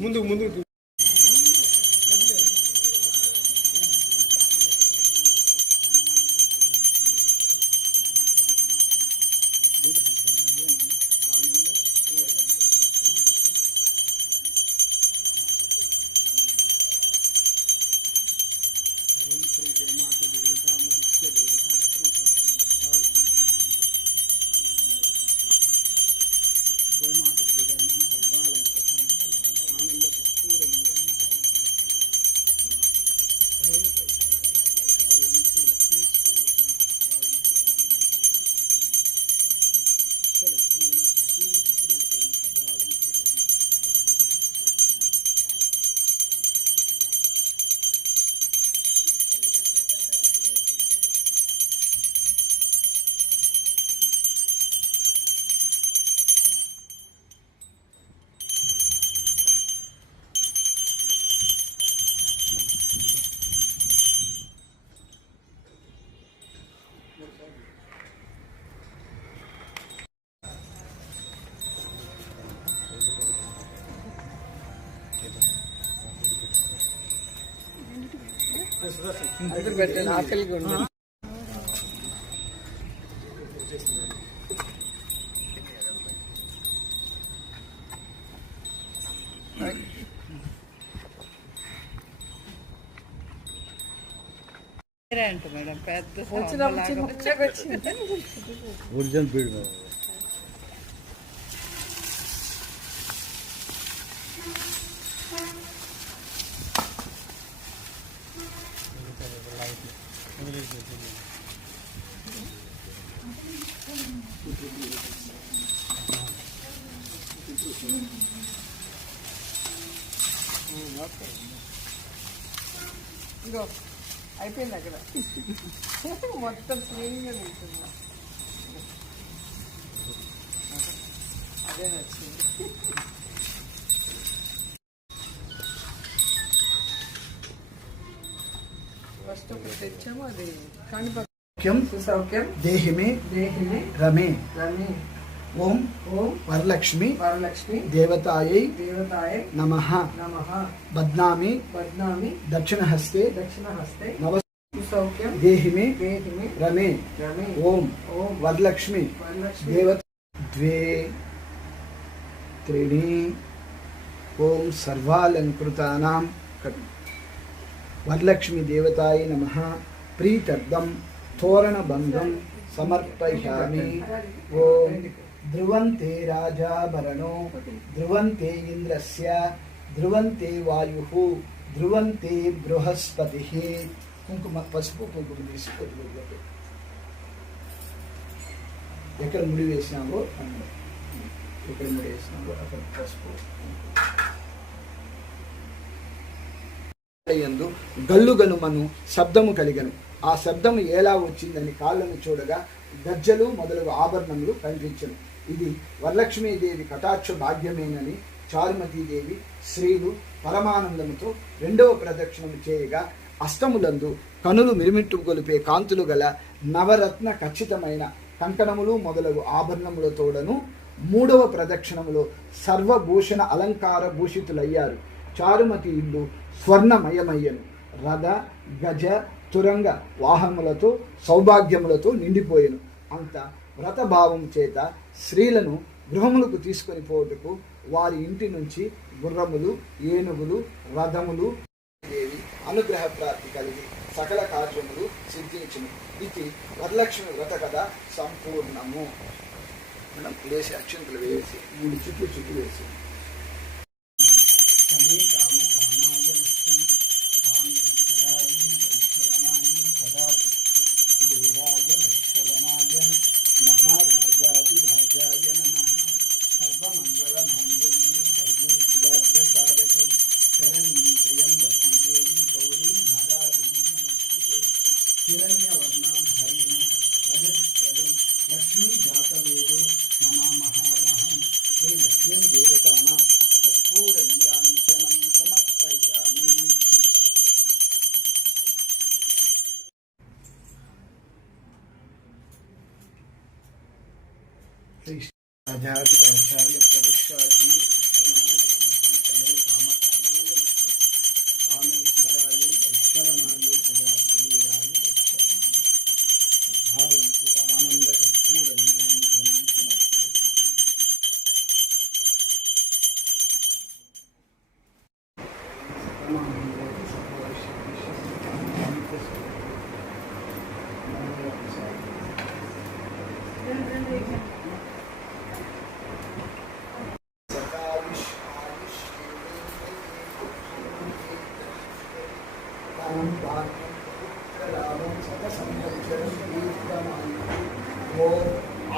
ముందుకు ముందుకు. మేడం పెద్ద వచ్చింది. ఒరిజినల్ బీడ్ ఇదో అయిపోయింది అక్కడ. మొత్తం క్లీన్గా వెళ్తున్నా అదే నచ్చింది. ఫస్ట్ ఒకటి తెచ్చాము అది सौख्यम सुसौख्यम देह में देह में रमे रमे ओम ओम वरलक्ष्मी वरलक्ष्मी देवतायै देवतायै नमः नमः बदनामी बदनामी दक्षिण हस्ते नव सुसौख्यम देह में देह में रमे रमे ओम ओम वरलक्ष्मी वरलक्ष्मी देवत द्वे त्रीणि ओम सर्वालंकृतानां वरलक्ष्मी देवताय नमः प्रीतर्दम తోరణబంధం సమర్పయామి. ఓం ధ్రువంతే రాజాభరణో ధ్రువంతే ఇంద్రస్య ధ్రువంతే వాయు ధ్రువంతే బృహస్పతి. కుంకుమ పసుపు కుంకుమ తీసి కొద్దిగా ఎక్కడ ముడి వేసినావో అక్కడ ఎక్కడ ముడి వేసినావో అక్కడ పసుపు ఎందు గల్లు గనుమను శబ్దము కలిగను. ఆ శబ్దం ఎలా వచ్చిందని కాళ్ళను చూడగా గజ్జలు మొదలగు ఆభరణములు కనిపించను ఇది వరలక్ష్మీదేవి కటాక్ష భాగ్యమేనని చారుమతీదేవి స్త్రీలు పరమానందముతో రెండవ ప్రదక్షిణము చేయగా అష్టములందు కనులు మిరిమిట్టు గొలిపే కాంతులు గల నవరత్న ఖచ్చితమైన కంకణములు మొదలగు ఆభరణములతోడను మూడవ ప్రదక్షిణములో సర్వభూషణ అలంకార భూషితులయ్యారు. చారుమతి ఇల్లు స్వర్ణమయమయ్యను. రథ గజ తురంగ వాహనములతో సౌభాగ్యములతో నిండిపోయెను. అంత వ్రతభావం చేత స్త్రీలను గృహములకు తీసుకొని పోవుటకు వారి ఇంటి నుంచి గుర్రములు ఏనుగులు రథములు దేవి అనుగ్రహ ప్రాప్తి కలిగి సకల కార్యములు సిద్ధించును. ఇది వరలక్ష్మి వ్రత కథ సంపూర్ణము. మనం లేచి అక్షంతలు వేసి మూడు చుట్లు చుట్టూ వేసి. लक्ष्मीं देवतानां कर्पूरवीराञ्चनं समर्पयामि। राजाधिकाचार्यप्रवशाचि उत्तमः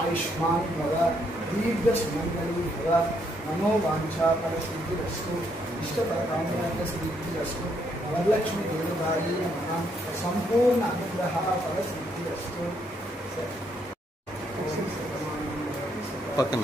आयुष्मान दीर्घ सुमंगली भव मनोवांछा परसिद्धिरस्तु इष्टपरकाम्यार्थसिद्धिरस्तु वरलक्ष्मी देवदारी संपूर्ण अनुग्रह परसिद्धिरस्तु పక్కన